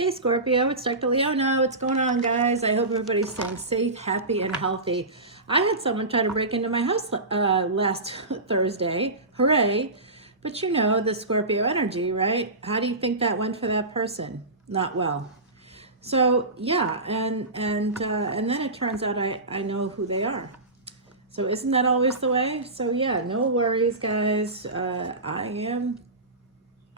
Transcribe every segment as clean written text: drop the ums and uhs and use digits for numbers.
Hey Scorpio, it's Dr. Leona. What's going on, guys? I hope everybody's staying safe, happy, and healthy. I had someone try to break into my house last Thursday. Hooray. But you know, the Scorpio energy, right? How do you think that went for that person? Not well. So yeah, and then it turns out I know who they are. So isn't that always the way? So yeah, no worries, guys. I am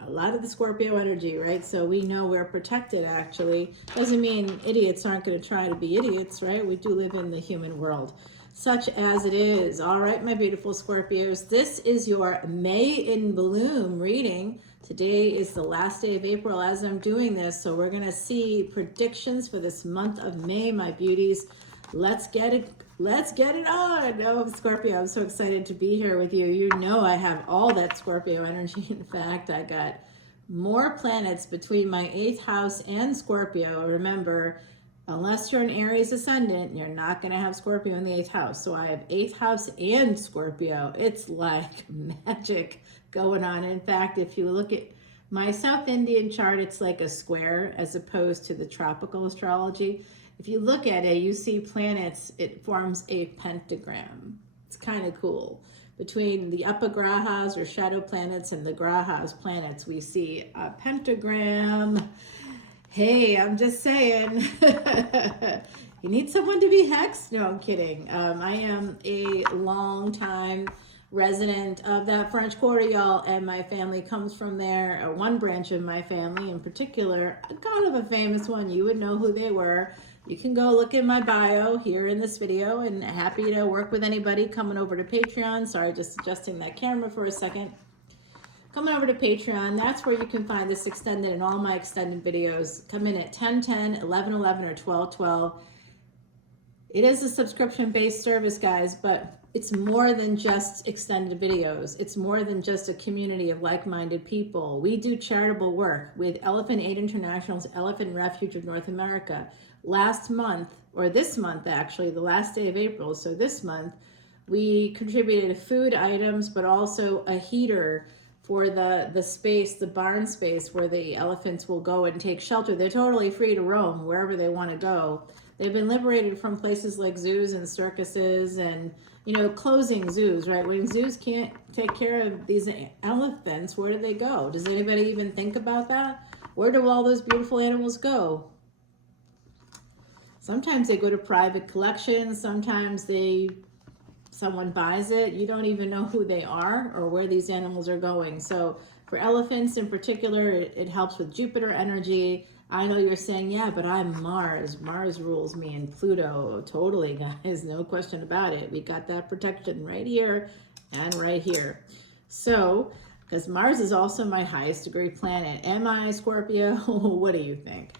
a lot of the Scorpio energy, right? So we know we're protected, actually. Doesn't mean idiots aren't going to try to be idiots, right? We do live in the human world, such as it is. All right, my beautiful Scorpios, this is your May in Bloom reading. Today is the last day of April as I'm doing this, so we're going to see predictions for this month of May, my beauties. Let's get it on. Oh, Scorpio, I'm so excited to be here with you. You know I have all that Scorpio energy. In fact, I got more planets between my 8th house and Scorpio. Remember, unless you're an Aries ascendant, you're not going to have Scorpio in the 8th house. So I have 8th house and Scorpio. It's like magic going on. In fact, if you look at my South Indian chart, it's like a square as opposed to the tropical astrology. If you look at it, you see planets, it forms a pentagram. It's kind of cool. Between the Upagrahas or shadow planets and the Grahas planets, we see a pentagram. Hey, I'm just saying. You need someone to be hexed? No, I'm kidding. I am a long time resident of that French Quarter, y'all, and my family comes from there. One branch of my family in particular, kind of a famous one. You would know who they were. You can go look in my bio here in this video, and happy to work with anybody coming over to Patreon. Sorry, just adjusting that camera for a second. Coming over to Patreon, that's where you can find this extended and all my extended videos. Come in at 10/10, 11/11, or 12/12. It is a subscription-based service, guys, but it's more than just extended videos. It's more than just a community of like-minded people. We do charitable work with Elephant Aid International's Elephant Refuge of North America. Last month, or this month actually, the last day of April, so this month, we contributed food items, but also a heater for the space, the barn space where the elephants will go and take shelter. They're totally free to roam wherever they want to go. They've been liberated from places like zoos and circuses and, you know, closing zoos, right? When zoos can't take care of these elephants, where do they go? Does anybody even think about that? Where do all those beautiful animals go? Sometimes they go to private collections. Sometimes someone buys it. You don't even know who they are or where these animals are going. So for elephants in particular, it helps with Jupiter energy. I know you're saying, yeah, but I'm Mars. Mars rules me, and Pluto. Totally, guys. No question about it. We got that protection right here and right here. So, because Mars is also my highest degree planet. Am I Scorpio? What do you think?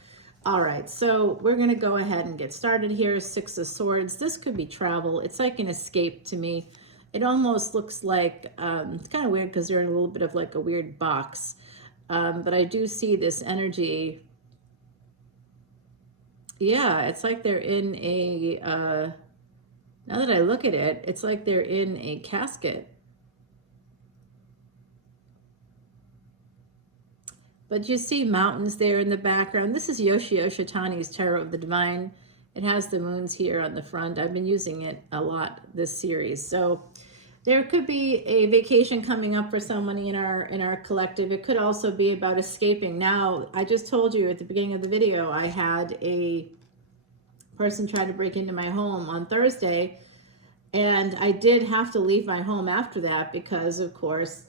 All right, so we're going to go ahead and get started here. 6 of Swords. This could be travel. It's like an escape to me. It almost looks like, it's kind of weird because they're in a little bit of like a weird box. But I do see this energy. Yeah, it's like they're in a, now that I look at it, it's like they're in a casket. But you see mountains there in the background. This is Yoshio Shitani's Tarot of the Divine. It has the moons here on the front. I've been using it a lot this series. So there could be a vacation coming up for someone in our collective. It could also be about escaping. Now, I just told you at the beginning of the video, I had a person try to break into my home on Thursday, and I did have to leave my home after that because, of course,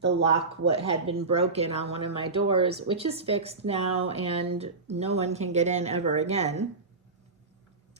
the lock had been broken on one of my doors, which is fixed now, and no one can get in ever again.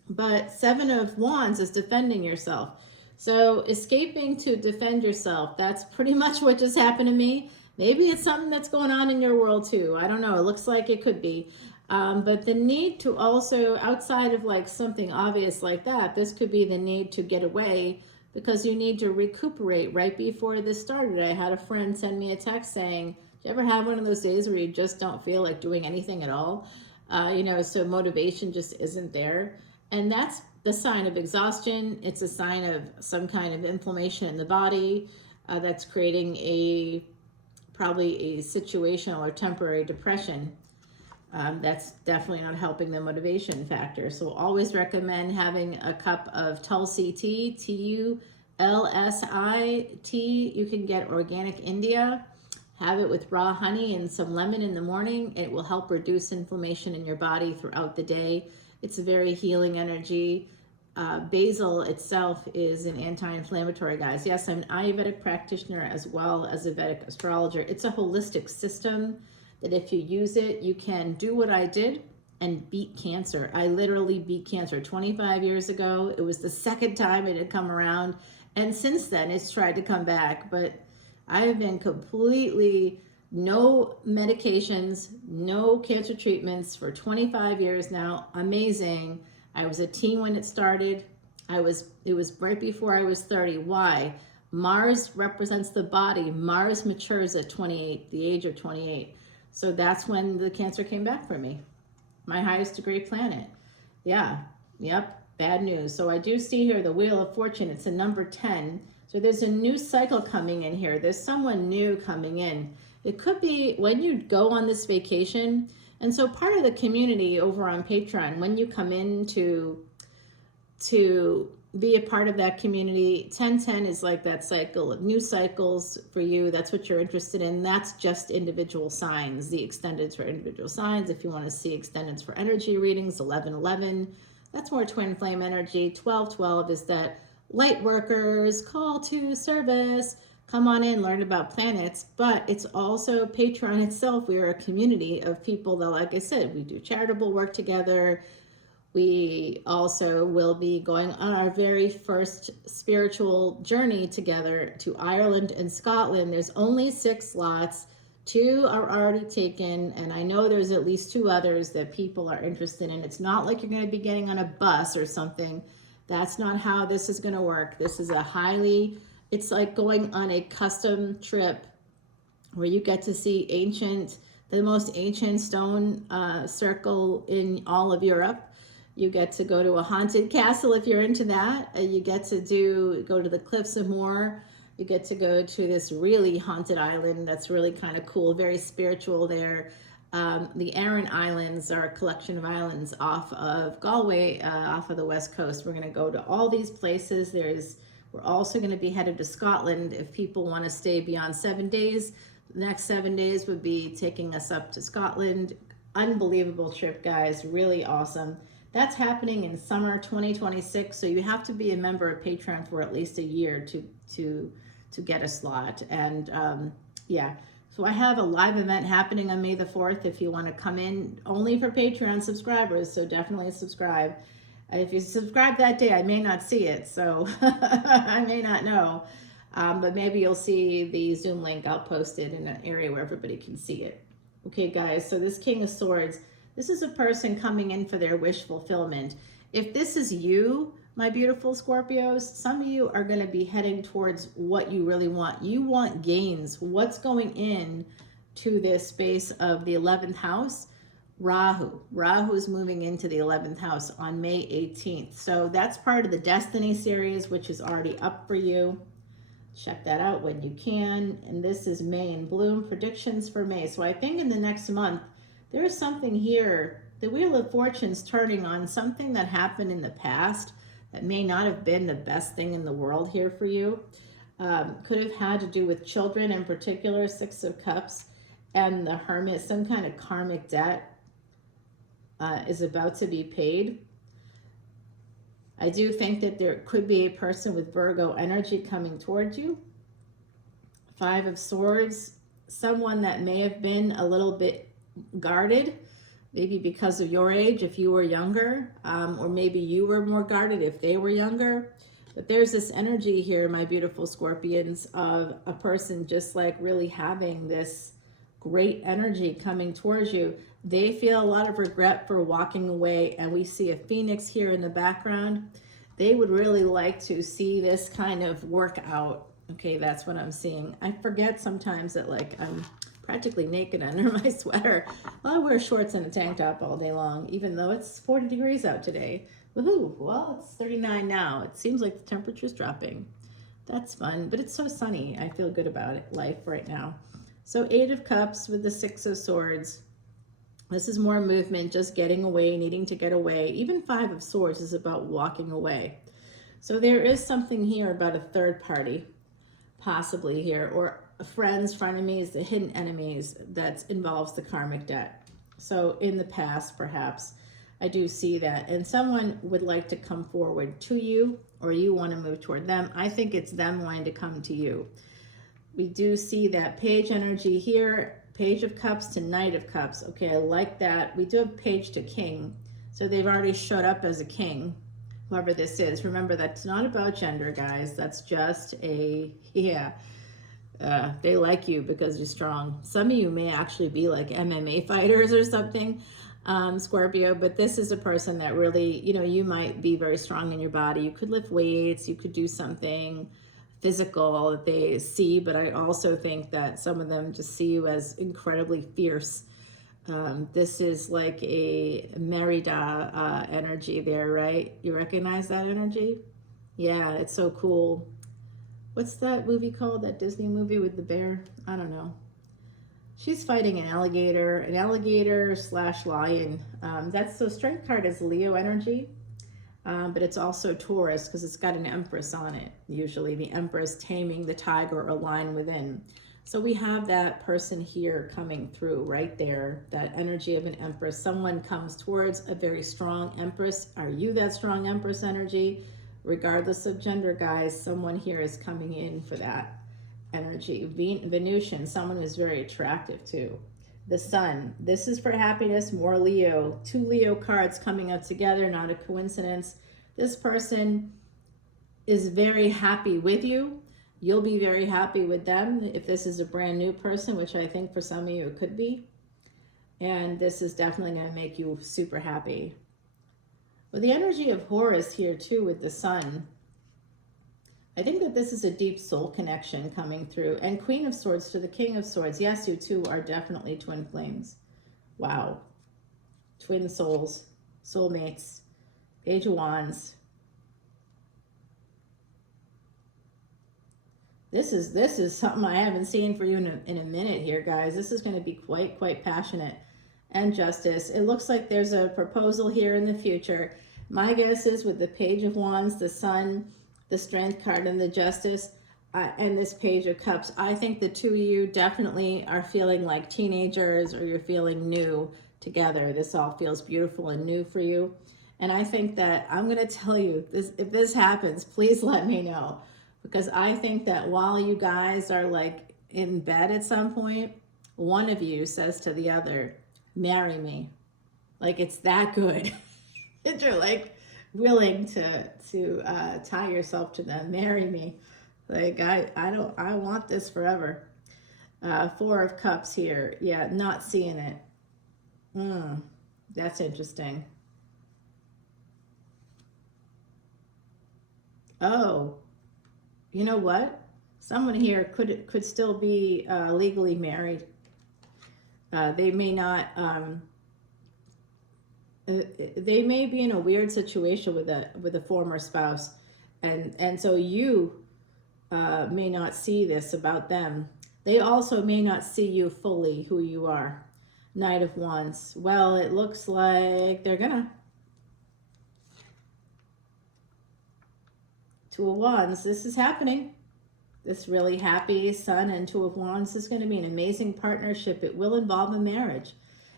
But 7 of Wands is defending yourself. So escaping to defend yourself, that's pretty much what just happened to me. Maybe it's something that's going on in your world too. I don't know. It looks like it could be. But the need to also, outside of like something obvious like that, this could be the need to get away because you need to recuperate. Right before this started, I had a friend send me a text saying, do you ever have one of those days where you just don't feel like doing anything at all? You know, so motivation just isn't there. And that's the sign of exhaustion. It's a sign of some kind of inflammation in the body that's creating probably a situational or temporary depression. That's definitely not helping the motivation factor. So always recommend having a cup of Tulsi tea, Tulsi tea. You can get organic India. Have it with raw honey and some lemon in the morning. It will help reduce inflammation in your body throughout the day. It's a very healing energy. Basil itself is an anti-inflammatory, guys. Yes, I'm an Ayurvedic practitioner as well as a Vedic astrologer. It's a holistic system that if you use it, you can do what I did and beat cancer. I literally beat cancer 25 years ago. It was the second time it had come around. And since then, it's tried to come back. But I've been completely no medications, no cancer treatments for 25 years now. Amazing. I was a teen when it started. It was right before I was 30. Why? Mars represents the body. Mars matures at 28, the age of 28. So that's when the cancer came back for me. My highest degree planet. Yeah, yep, bad news. So I do see here the Wheel of Fortune. It's a number 10. So there's a new cycle coming in here. There's someone new coming in. It could be when you go on this vacation. And so part of the community over on Patreon, when you come in to be a part of that community, 1010 is like that cycle of new cycles for you. That's what you're interested in. That's just individual signs, the extendeds for individual signs. If you want to see extendeds for energy readings, 1111, that's more twin flame energy. 1212 is that light workers, call to service. Come on in, learn about planets, but it's also Patreon itself. We are a community of people that, like I said, we do charitable work together. We also will be going on our very first spiritual journey together to Ireland and Scotland. There's only 6 slots. 2 are already taken, and I know there's at least 2 others that people are interested in. It's not like you're going to be getting on a bus or something. That's not how this is going to work. This is it's like going on a custom trip where you get to see the most ancient stone circle in all of Europe. You get to go to a haunted castle if you're into that. You get to go to the Cliffs of Moher. You get to go to this really haunted island that's really kind of cool, very spiritual there. The Aran Islands are a collection of islands off of Galway, off of the west coast. We're going to go to all these places. We're also going to be headed to Scotland if people want to stay beyond 7 days. The next 7 days would be taking us up to Scotland. Unbelievable trip, guys. Really awesome. That's happening in summer 2026. So you have to be a member of Patreon for at least a year to get a slot. And yeah. So I have a live event happening on May the 4th if you want to come in, only for Patreon subscribers. So definitely subscribe. If you subscribe that day, I may not see it, so I may not know. But maybe you'll see the Zoom link. I'll post it in an area where everybody can see it. Okay, guys, so this King of Swords, this is a person coming in for their wish fulfillment. If this is you, my beautiful Scorpios, some of you are going to be heading towards what you really want. You want gains. What's going in to this space of the 11th house? Rahu. Rahu's moving into the 11th house on May 18th. So that's part of the Destiny series, which is already up for you. Check that out when you can. And this is May in Bloom, predictions for May. So I think in the next month, there is something here. The Wheel of Fortune's turning on something that happened in the past that may not have been the best thing in the world here for you. Could have had to do with children in particular, 6 of Cups, and the Hermit, some kind of karmic debt is about to be paid. I do think that there could be a person with Virgo energy coming towards you. 5 of Swords, someone that may have been a little bit guarded, maybe because of your age if you were younger, or maybe you were more guarded if they were younger. But there's this energy here, my beautiful Scorpions, of a person just like really having this great energy coming towards you. They feel a lot of regret for walking away, and we see a phoenix here in the background. They would really like to see this kind of work out. Okay, that's what I'm seeing. I forget sometimes that like I'm practically naked under my sweater. Well, I wear shorts and a tank top all day long, even though it's 40 degrees out today. Woohoo! Well, it's 39 now. It seems like the temperature's dropping. That's fun, but it's so sunny. I feel good about it, life right now. So 8 of Cups with the 6 of Swords. This is more movement, just getting away, needing to get away. Even Five of Swords is about walking away. So there is something here about a third party, possibly here, or friends, frenemies, the hidden enemies that involves the karmic debt. So in the past, perhaps, I do see that. And someone would like to come forward to you, or you want to move toward them. I think it's them wanting to come to you. We do see that page energy here, Page of Cups to Knight of Cups. Okay, I like that. We do have Page to King. So they've already showed up as a king, whoever this is. Remember, that's not about gender, guys. That's just a, yeah. They like you because you're strong. Some of you may actually be like MMA fighters or something, Scorpio, but this is a person that really, you know, you might be very strong in your body. You could lift weights, you could do something physical that they see, but I also think that some of them just see you as incredibly fierce. This is like a Merida energy there, right? You recognize that energy? Yeah, it's so cool. What's that movie called? That Disney movie with the bear? I don't know. She's fighting an alligator slash lion. That's the strength card is Leo energy, but it's also Taurus because it's got an Empress on it. Usually the Empress taming the tiger or lion within. So we have that person here coming through right there, that energy of an Empress. Someone comes towards a very strong Empress. Are you that strong Empress energy? Regardless of gender, guys, someone here is coming in for that energy. Venusian, someone who's very attractive too. The Sun, this is for happiness, more Leo. Two Leo cards coming up together, not a coincidence. This person is very happy with you. You'll be very happy with them if this is a brand new person, which I think for some of you it could be. And this is definitely going to make you super happy. Well, the energy of Horus here too with the Sun. I think that this is a deep soul connection coming through. And Queen of Swords to the King of Swords. Yes, you two are definitely twin flames. Wow. Twin souls. Soulmates. Page of Wands. This is something I haven't seen for you in a minute here, guys. This is going to be quite passionate. And Justice. It looks like there's a proposal here in the future. My guess is with the Page of Wands, the Sun, the Strength card, and the Justice, and this Page of Cups, I think the two of you definitely are feeling like teenagers, or you're feeling new together. This all feels beautiful and new for you. And I think that I'm going to tell you, this, if this happens, please let me know. Because I think that while you guys are like in bed at some point, one of you says to the other, marry me. Like it's that good. And you're like willing to tie yourself to them. Marry me. Like I want this forever. Four of Cups here. Yeah, not seeing it. That's interesting. Oh, you know what? Someone here could still be legally married. They may not, they may be in a weird situation with a former spouse, and so you may not see this about them. They also may not see you fully who you are. Knight of Wands. Well, it looks like they're gonna. Two of Wands. This is happening. This really happy Sun and Two of Wands is going to be an amazing partnership. It will involve a marriage.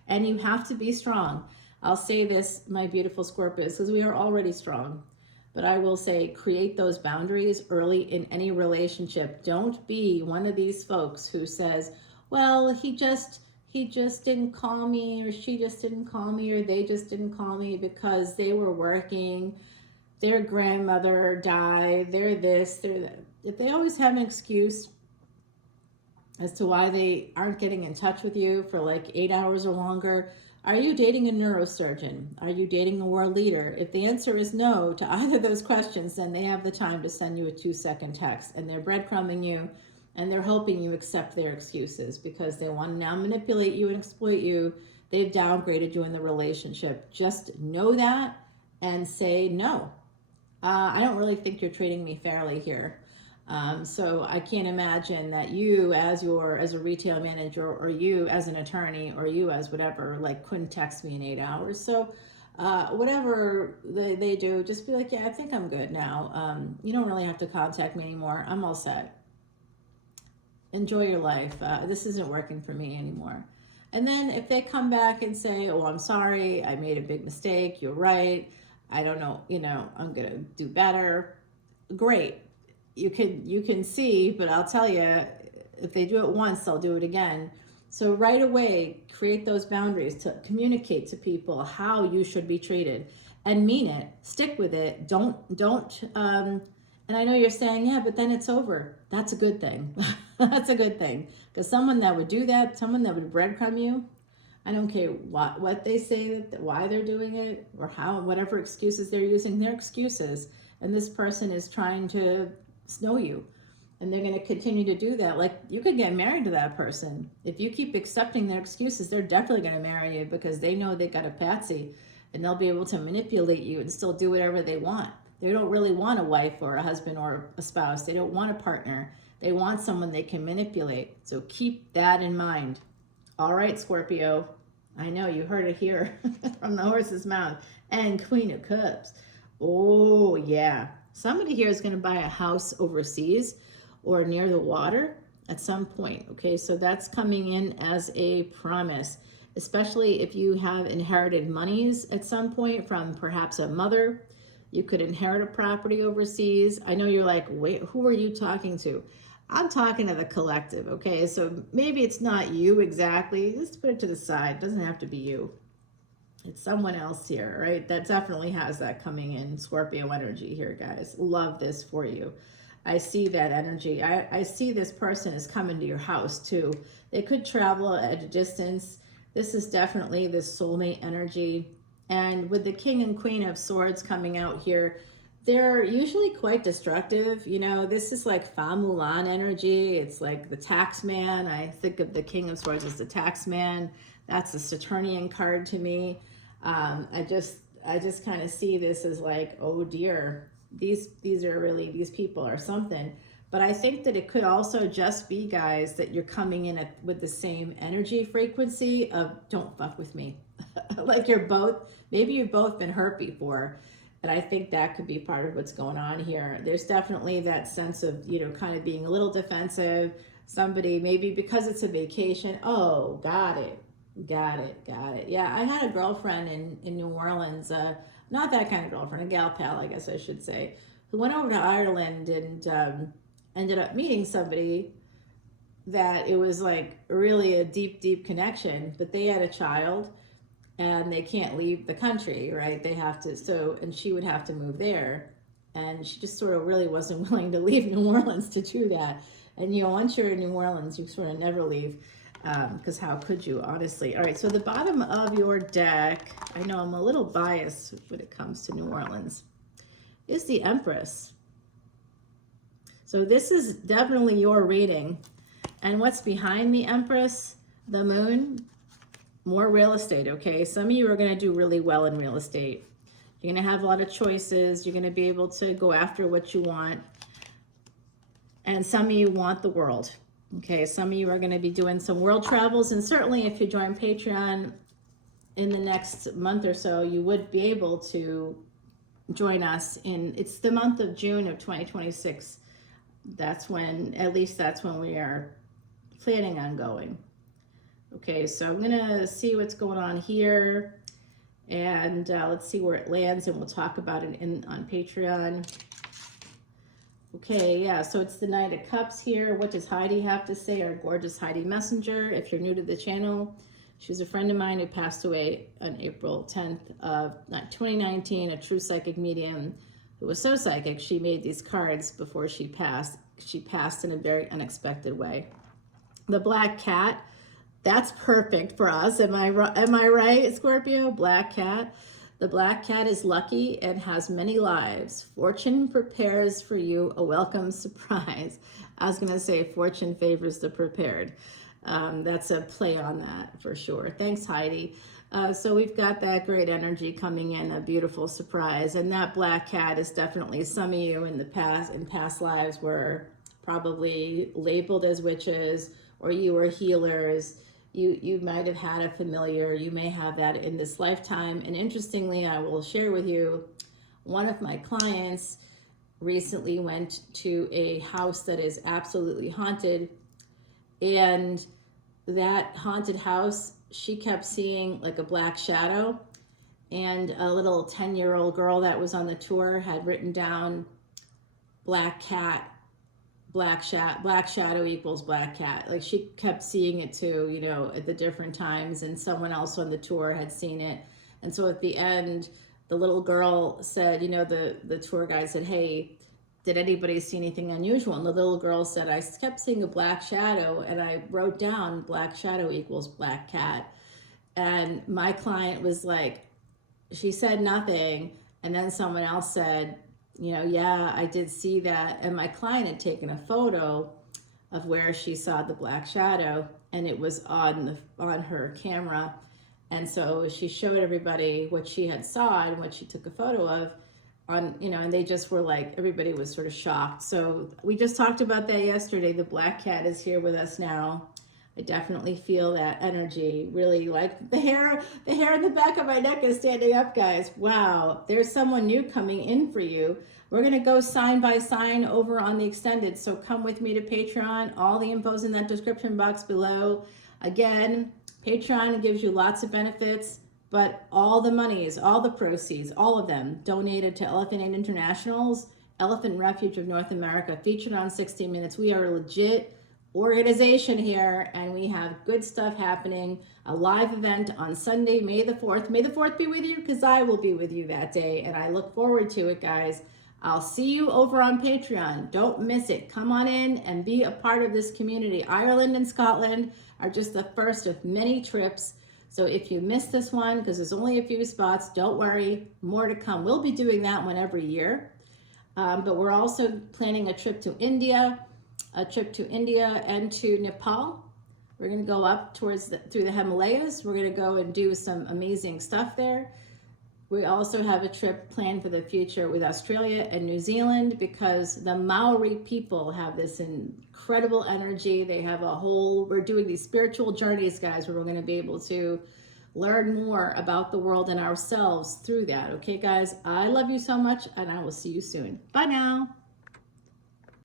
And you have to be strong. I'll say this, my beautiful Scorpios, because we are already strong. But I will say, create those boundaries early in any relationship. Don't be one of these folks who says, well, he just didn't call me, or she just didn't call me, or they just didn't call me because they were working, their grandmother died, they're this, they're that. If they always have an excuse as to why they aren't getting in touch with you for like 8 hours or longer, are you dating a neurosurgeon? Are you dating a world leader? If the answer is no to either of those questions, then they have the time to send you a 2-second text, and they're breadcrumbing you, and they're hoping you accept their excuses because they want to now manipulate you and exploit you. They've downgraded you in the relationship. Just know that and say no. I don't really think you're treating me fairly here. So I can't imagine that you as a retail manager, or you as an attorney, or you as whatever, like, couldn't text me in 8 hours. So whatever they do, just be like, yeah, I think I'm good now. You don't really have to contact me anymore. I'm all set. Enjoy your life. This isn't working for me anymore. And then if they come back and say, oh, I'm sorry, I made a big mistake, you're right, I don't know, I'm gonna do better, great. You can see, but I'll tell you, if they do it once, they'll do it again. So right away, create those boundaries to communicate to people how you should be treated, and mean it. Stick with it. Don't. And I know you're saying, yeah, but then it's over. That's a good thing. That's a good thing, because someone that would do that, someone that would breadcrumb you, I don't care what they say, why they're doing it, or how, whatever excuses they're using, they're excuses. And this person is trying to know you, and they're going to continue to do that. Like, you could get married to that person. If you keep accepting their excuses, they're definitely going to marry you, because they know they got a patsy, and they'll be able to manipulate you and still do whatever they want. They don't really want a wife or a husband or a spouse. They don't want a partner. They want someone they can manipulate. So keep that in mind. All right, Scorpio. I know you heard it here from the horse's mouth. And Queen of Cups. Oh, yeah. Somebody here is going to buy a house overseas or near the water at some point. Okay, so that's coming in as a promise, especially if you have inherited monies at some point from perhaps a mother. You could inherit a property overseas. I know you're like, wait, who are you talking to? I'm talking to the collective, okay? So maybe it's not you exactly. Let's put it to the side. It doesn't have to be you. It's someone else here, right? That definitely has that coming in. Scorpio energy here, guys. Love this for you. I see that energy. I see this person is coming to your house too. They could travel at a distance. This is definitely this soulmate energy. And with the King and Queen of Swords coming out here, they're usually quite destructive. This is like Fa Mulan energy. It's like the tax man. I think of the King of Swords as the tax man. That's the Saturnian card to me. I just kind of see this as like, oh dear, these people are something. But I think that it could also just be, guys, that you're coming in with the same energy frequency of don't fuck with me. Like maybe you've both been hurt before. And I think that could be part of what's going on here. There's definitely that sense of, kind of being a little defensive. Somebody, maybe because it's a vacation. Oh, got it. Yeah, I had a girlfriend in New Orleans, not that kind of girlfriend, a gal pal, I guess I should say, who went over to Ireland and ended up meeting somebody that it was like really a deep connection, but they had a child and they can't leave the country, right? They have to, and she would have to move there. And she just sort of really wasn't willing to leave New Orleans to do that. And, once you're in New Orleans, you sort of never leave, because how could you, honestly? All right, so the bottom of your deck, I know I'm a little biased when it comes to New Orleans, is the Empress. So this is definitely your reading. And what's behind the Empress? The Moon. More real estate, okay? Some of you are going to do really well in real estate. You're going to have a lot of choices. You're going to be able to go after what you want. And some of you want the world, okay? Some of you are going to be doing some world travels. And certainly if you join Patreon in the next month or so, you would be able to join us it's the month of June of 2026. That's when we are planning on going. Okay, so I'm gonna see what's going on here, and let's see where it lands, and we'll talk about it on Patreon. Okay, yeah, so it's the Knight of Cups here. What does Heidi have to say? Our gorgeous Heidi Messenger. If you're new to the channel, she's a friend of mine who passed away on April 10th of 2019, a true psychic medium who was so psychic she made these cards before she passed. She passed in a very unexpected way. The Black Cat. That's perfect for us. Am I right, Scorpio? Black Cat. The Black Cat is lucky and has many lives. Fortune prepares for you a welcome surprise. I was going to say fortune favors the prepared. That's a play on that for sure. Thanks, Heidi. So we've got that great energy coming in, a beautiful surprise. And that Black Cat is definitely some of you in past lives were probably labeled as witches, or you were healers. You might have had a familiar. You may have that in this lifetime. And interestingly, I will share with you, one of my clients recently went to a house that is absolutely haunted. And that haunted house, she kept seeing like a black shadow. And a little 10-year-old girl that was on the tour had written down black cat, black shadow equals black cat. Like she kept seeing it too, you know, at the different times, and someone else on the tour had seen it. And so at the end, the little girl said, you know, the tour guide said, hey, did anybody see anything unusual? And the little girl said, I kept seeing a black shadow, and I wrote down black shadow equals black cat. And my client was like, she said nothing, and then someone else said, you know, yeah, I did see that. And my client had taken a photo of where she saw the black shadow, and it was on her camera. And so she showed everybody what she had saw and what she took a photo of on, you know, and they just were like, everybody was sort of shocked. So we just talked about that yesterday. The black cat is here with us now. I definitely feel that energy. Really, like the hair in the back of my neck is standing up, guys. Wow, there's someone new coming in for you. We're gonna go sign by sign over on the extended, so come with me to Patreon. All the info's in that description box below. Again, Patreon gives you lots of benefits, but all the monies, all the proceeds, all of them donated to Elephant Aid International's Elephant Refuge of North America, featured on 60 Minutes. We are a legit organization here, and we have good stuff happening. A live event on Sunday, May the 4th. May the 4th be with you, because I will be with you that day, and I look forward to it, guys. I'll see you over on Patreon. Don't miss it. Come on in and be a part of this community. Ireland and Scotland are just the first of many trips. So if you missed this one, because there's only a few spots, don't worry, more to come. We'll be doing that one every year. But we're also planning a trip to India, and to Nepal. We're going to go up through the Himalayas. We're going to go and do some amazing stuff there. We also have a trip planned for the future with Australia and New Zealand, because the Maori people have this incredible energy. They have we're doing these spiritual journeys, guys, where we're going to be able to learn more about the world and ourselves through that. Okay, guys, I love you so much, and I will see you soon. Bye now.